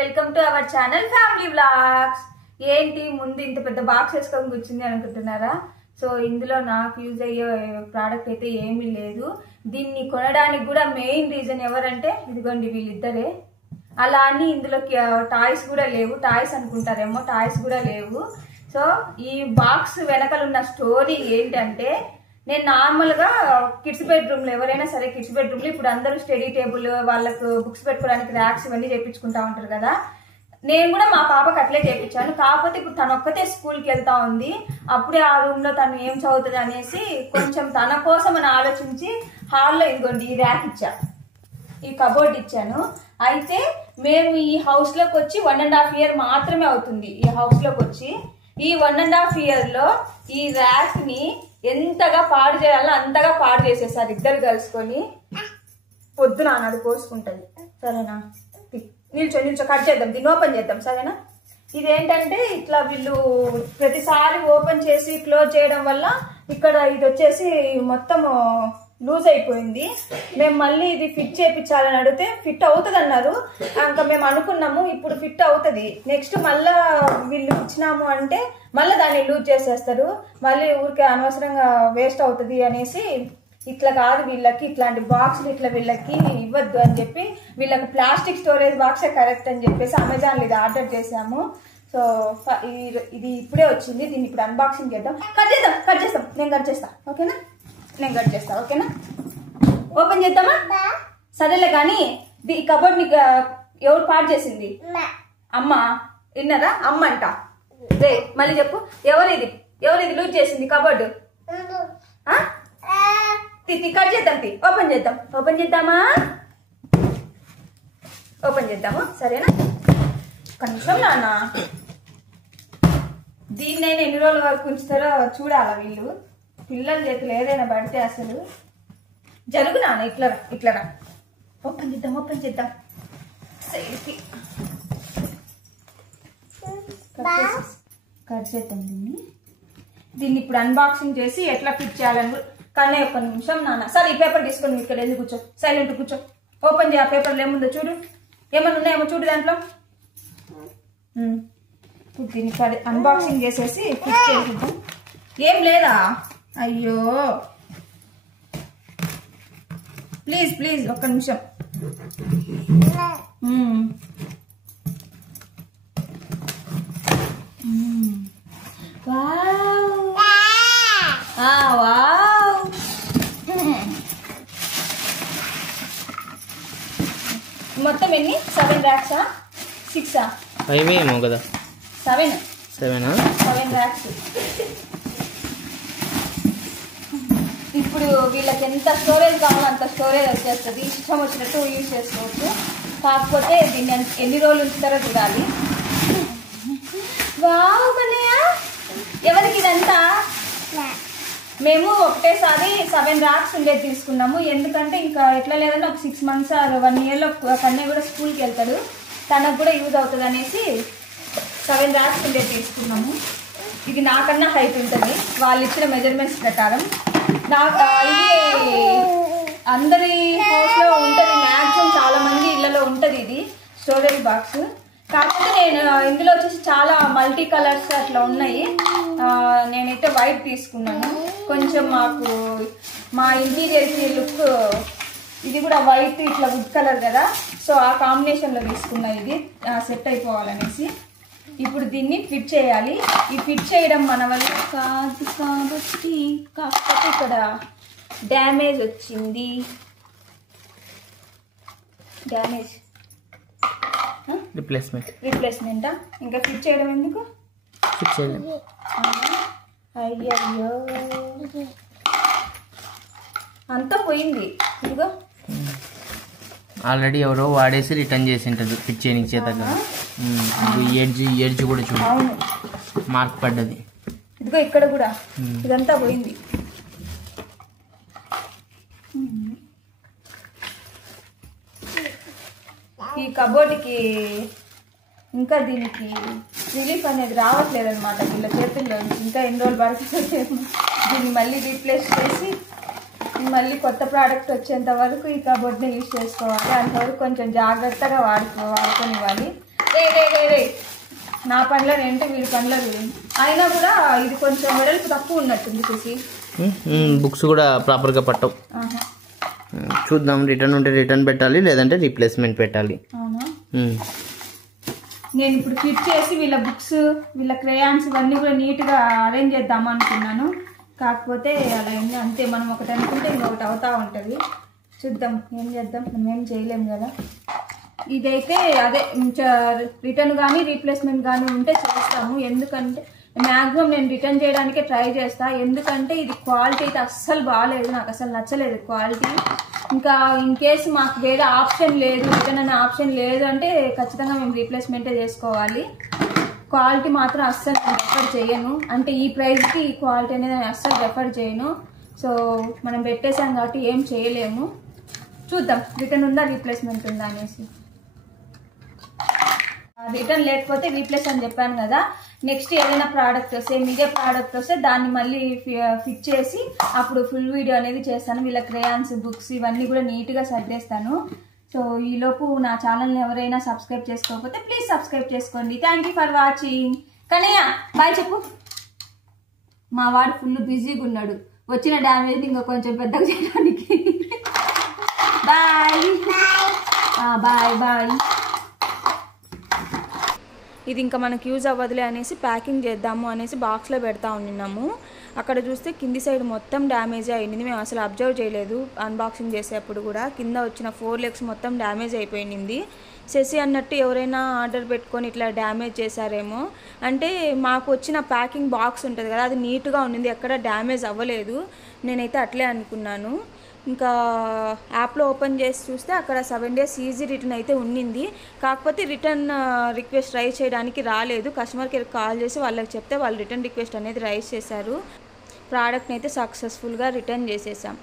Welcome to our channel family vlogs. ఏంటి ముందు ఇంత పెద్ద బాక్స్ వేసుకొని కూర్చుంది అనుకుంటున్నారా? సో ఇందులో నాకు యూజ్ అయ్యే ప్రోడక్ట్ అయితే ఏమీ లేదు. దీన్ని కొనడానికి కూడా మెయిన్ రీజన్ ఎవరంటే ఇదిగోండి వీళ్ళిద్దరే. అలా అని ఇందులో టాయ్స్ కూడా లేవు. టాయ్స్ అనుకుంటారేమో, టాయ్స్ కూడా లేవు. సో ఈ బాక్స్ వెనకాల ఉన్న స్టోరీ ఏంటంటే, నేను నార్మల్ గా కిడ్స్ బెడ్రూమ్ లో ఎవరైనా సరే కిడ్స్ బెడ్రూమ్ లో ఇప్పుడు అందరూ స్టడీ టేబుల్, వాళ్ళకు బుక్స్ పెట్టుకోవడానికి ర్యాక్స్ ఇవన్నీ చేయించుకుంటా ఉంటారు కదా. నేను కూడా మా పాపకి అట్లే చేయించాను. కాకపోతే ఇప్పుడు తను ఒక్కతే స్కూల్కి వెళ్తా ఉంది. అప్పుడే ఆ రూమ్ లో తను ఏం చదువుతుంది అనేసి కొంచెం తన కోసం అని ఆలోచించి హాల్లో ఇదిగోండి ఈ ర్యాక్ ఇచ్చా, ఈ కబోర్డ్ ఇచ్చాను. అయితే మేము ఈ హౌస్ లోకి వచ్చి 1.5 year మాత్రమే అవుతుంది. ఈ హౌస్ లోకి వచ్చి ఈ 1.5 year లో ఈ ర్యాక్ ని ఎంతగా పాడు చేయాలో అంతగా పాడు చేసేసారు ఇద్దరు కలుసుకొని. పొద్దున అది కోసుకుంటది. సరేనా, నిల్చో కట్ చేద్దాం, దీన్ని ఓపెన్ చేద్దాం. సరేనా, ఇదేంటంటే ఇట్లా వీళ్ళు ప్రతిసారి ఓపెన్ చేసి క్లోజ్ చేయడం వల్ల ఇక్కడ ఇది వచ్చేసి మొత్తం లూజ్ అయిపోయింది. మేము మళ్ళీ ఇది ఫిట్ చేయించాలని అడిగితే ఫిట్ అవుతుంది అన్నారు. ఇంకా మేము అనుకున్నాము ఇప్పుడు ఫిట్ అవుతుంది, నెక్స్ట్ మళ్ళా వీళ్ళు ఇచ్చినాము అంటే మళ్ళీ దాన్ని లూజ్ చేసేస్తారు, మళ్ళీ ఊరికే అనవసరంగా వేస్ట్ అవుతుంది అనేసి ఇట్లా కాదు, వీళ్ళకి ఇట్లాంటి బాక్స్లు ఇట్లా వీళ్ళకి ఇవ్వద్దు అని చెప్పి వీళ్ళకి ప్లాస్టిక్ స్టోరేజ్ బాక్సే కరెక్ట్ అని చెప్పేసి అమెజాన్లో ఇది ఆర్డర్ చేసాము. సో ఇది ఇప్పుడే వచ్చింది. దీన్ని ఇప్పుడు అన్బాక్సింగ్ చేద్దాం. కట్ చేస్తాం నేను కట్ చేస్తా. ఓకేనా, నేను కట్ చేస్తా. ఓకేనా, ఓపెన్ చేద్దామా? సరేలే కానీ ఈ కబోర్డ్ నీకు ఎవరు పాడు చేసింది? అమ్మ. విన్నారా, అమ్మ అంట. రే మళ్ళీ చెప్పు, ఎవరు ఇది లూజ్ చేసింది కబోర్డు? కట్ చేద్దాం, ఓపెన్ చేద్దాము. సరేనా, ఒక్క నిమిషం నాన్న. దీన్నైనా ఎన్ని రోజుల వరకు ఉంచుతారో చూడాలా వీళ్ళు. పిల్లల చేతులు ఏదైనా పడితే అసలు జరుగు నాన్న. ఇట్లరా ఓపెన్ చేద్దాం. కట్ చేద్దాం దీన్ని ఇప్పుడు అన్బాక్సింగ్ చేసి ఎట్లా ఫిట్ చేయాలని. కానీ ఒక్క నిమిషం నాన్న. సరే ఈ పేపర్ తీసుకొని ఇక్కడ ఎందుకు కూర్చో, సైలెంట్ కూర్చో. ఓపెన్ చేయ, పేపర్లు ఏముందో చూడు, ఏమన్నా ఉన్నాయేమో చూడు దాంట్లో. దీన్ని అన్బాక్సింగ్ చేసేసి ఫిట్ చేసేద్దాం. ఏం లేదా? అయ్యో ప్లీజ్ ఒక్క నిమిషం. మొత్తం ఎన్ని? 7 ర్యాక్సా 6ఆ? 5 ఏమో కదా. 7 ర్యాక్స్. ఇప్పుడు వీళ్ళకి ఎంత స్టోరేజ్ కావాలో అంత స్టోరేజ్ వచ్చేస్తుంది, ఇష్టం వచ్చినట్టు యూజ్ చేసుకోవచ్చు. కాకపోతే దీన్ని ఎన్ని రోజులు ఉంచుతారో చూడాలి. వావ్ కన్నయ్య, ఎవరికి ఇదంతా? మేము ఒకటేసారి 7 ర్యాక్స్ ఉండేది తీసుకున్నాము. ఎందుకంటే ఇంకా ఎట్లా లేదన్నా ఒక 6 months 1 yearలో కన్నయ్య కూడా స్కూల్కి వెళ్తాడు, తనకు కూడా యూజ్ అవుతుంది అనేసి 7 ర్యాక్స్ ఉండేది తీసుకున్నాము. ఇది నాకన్నా హైట్ ఉంటుంది వాళ్ళు ఇచ్చిన మెజర్మెంట్స్ ప్రకారం. ఇది అందరి హౌస్లో ఉంటుంది, మ్యాక్సిమం చాలా మంది ఇళ్లలో ఉంటుంది ఇది స్టోరేజ్ బాక్స్. కాకపోతే నేను ఇందులో వచ్చేసి చాలా మల్టీ కలర్స్ అట్లా ఉన్నాయి. నేనైతే వైట్ తీసుకున్నాను. కొంచెం మాకు మా ఇంటీరియర్కి లుక్, ఇది కూడా వైట్ ఇట్లా వుడ్ కలర్ కదా, సో ఆ కాంబినేషన్లో తీసుకున్నా. ఇది సెట్ అయిపోవాలనేసి ఇప్పుడు దీన్ని ఫిట్ చేయాలి. ఈ ఫిట్ చేయడం మన వల్ల కాదు కాబట్టి, కాకపోతే ఇక్కడ డ్యామేజ్ వచ్చింది. డ్యామేజ్ రీప్లేస్మెంటా? ఇంకా ఫిట్ చేయడం ఎందుకు? అయ్యయ్యో అంతా పోయింది. ఇదిగో ఆల్రెడీ ఎవరో వాడేసి రిటర్న్ చేసి ఉంటుంది ఫిట్ చేయడానికి చేతగా. ఎడ్జ్ కూడా చూడు, మార్క్ పడ్డది. ఇదిగో ఇక్కడ కూడా ఇదంతా పోయింది. ఈ కబోర్డ్కి ఇంకా దీనికి రిలీఫ్ అనేది రావట్లేదు అనమాట వీళ్ళ చేతుల్లో. ఇంకా ఎన్ని రోజులు పడుతుంది దీన్ని మళ్ళీ రీప్లేస్ చేసి మళ్ళీ కొత్త ప్రోడక్ట్ వచ్చేంత వరకు ఈ కబోర్డ్ని యూజ్ చేసుకోవాలి. అంతవరకు కొంచెం జాగ్రత్తగా వాడుకోనివ్వాలి. నా పనిలో ఏంటంటే వీడి పనిలో వీడి అయినా కూడా ఇది కొంచెం వెడల్పు తక్కువ ఉన్నట్టుంది చూసి. బుక్స్ కూడా ప్రాపర్గా పట్టవు. చూద్దాం, రిటర్న్ ఉంటే రిటర్న్ పెట్టాలి, లేదంటే రీప్లేస్మెంట్ పెట్టాలి. అవునా, నేను ఇప్పుడు ఫిట్ చేసి వీళ్ళ బుక్స్ వీళ్ళ క్రేయాన్స్ ఇవన్నీ కూడా నీట్గా అరేంజ్ చేద్దాం అనుకున్నాను. కాకపోతే అలా అయింది అంతే. మనం ఒకటి అనుకుంటే ఇంకొకటి అవుతూ ఉంటుంది. చూద్దాం ఏం చేద్దాం, మనం ఏం చేయలేము కదా. ఇదైతే అదే రిటర్న్ కానీ రీప్లేస్మెంట్ కానీ ఉంటే చేస్తాము. ఎందుకంటే మ్యాక్సిమం నేను రిటర్న్ చేయడానికే ట్రై చేస్తా. ఎందుకంటే ఇది క్వాలిటీ అయితే అస్సలు బాగాలేదు, నాకు అసలు నచ్చలేదు క్వాలిటీ. ఇంకా ఇన్ కేసు మాకు వేరే ఆప్షన్ లేదు, రిటర్న్ అనే ఆప్షన్ లేదు అంటే ఖచ్చితంగా మేము రీప్లేస్మెంటే చేసుకోవాలి. క్వాలిటీ మాత్రం అస్సలు నేను రెఫర్ చేయను. అంటే ఈ ప్రైస్కి ఈ క్వాలిటీ అనేది నేను అస్సలు రెఫర్ చేయను. సో మనం పెట్టేసాం కాబట్టి ఏం చేయలేము. చూద్దాం రిటర్న్ ఉందా రీప్లేస్మెంట్ ఉందా అనేసి. రిటర్న్ లేకపోతే రీప్లేస్ అని చెప్పాను కదా. నెక్స్ట్ ఏదైనా ప్రోడక్ట్ సేమ్ ఇదే ప్రోడక్ట్ వస్తే దాన్ని మళ్ళీ ఫిట్ చేసి అప్పుడు ఫుల్ వీడియో అనేది చేస్తాను. వీళ్ళ క్రేయాన్స్ బుక్స్ ఇవన్నీ కూడా నీట్గా సర్దేస్తాను. సో ఈలోపు నా ఛానల్ని ఎవరైనా సబ్స్క్రైబ్ చేసుకోకపోతే ప్లీజ్ సబ్స్క్రైబ్ చేసుకోండి. Thank you for watching. Kanayya bye చెప్పు. మా వాడు ఫుల్ బిజీగా ఉన్నాడు వచ్చిన డ్యామేజ్ ఇంకా కొంచెం పెద్దగా చేయడానికి. Bye bye bye. ఇది ఇంకా మనకు యూజ్ అవ్వదులే అనేసి ప్యాకింగ్ చేద్దాము అనేసి బాక్స్లో పెడతా ఉన్నాము. అక్కడ చూస్తే కింది సైడ్ మొత్తం డ్యామేజ్ అయింది. మేము అసలు అబ్జర్వ్ చేయలేదు అన్బాక్సింగ్ చేసేప్పుడు కూడా. కింద వచ్చిన 4 లెగ్స్ మొత్తం డ్యామేజ్ అయిపోయింది. శశి అన్నట్టు ఎవరైనా ఆర్డర్ పెట్టుకొని ఇట్లా డ్యామేజ్ చేశారేమో. అంటే మాకు వచ్చిన ప్యాకింగ్ బాక్స్ ఉంటుంది కదా, అది నీట్గా ఉండింది, ఎక్కడ డ్యామేజ్ అవ్వలేదు. నేనైతే అట్లే అనుకున్నాను. ఇంకా యాప్లో ఓపెన్ చేసి చూస్తే అక్కడ 7 days ఈజీ రిటర్న్ అయితే ఉండింది. కాకపోతే రిటర్న్ రిక్వెస్ట్ రైజ్ చేయడానికి రాలేదు. కస్టమర్ కేర్కి కాల్ చేసి వాళ్ళకి చెప్తే వాళ్ళు రిటర్న్ రిక్వెస్ట్ అనేది రైజ్ చేశారు. ప్రోడక్ట్ని అయితే సక్సెస్ఫుల్గా రిటర్న్ చేసేసాం.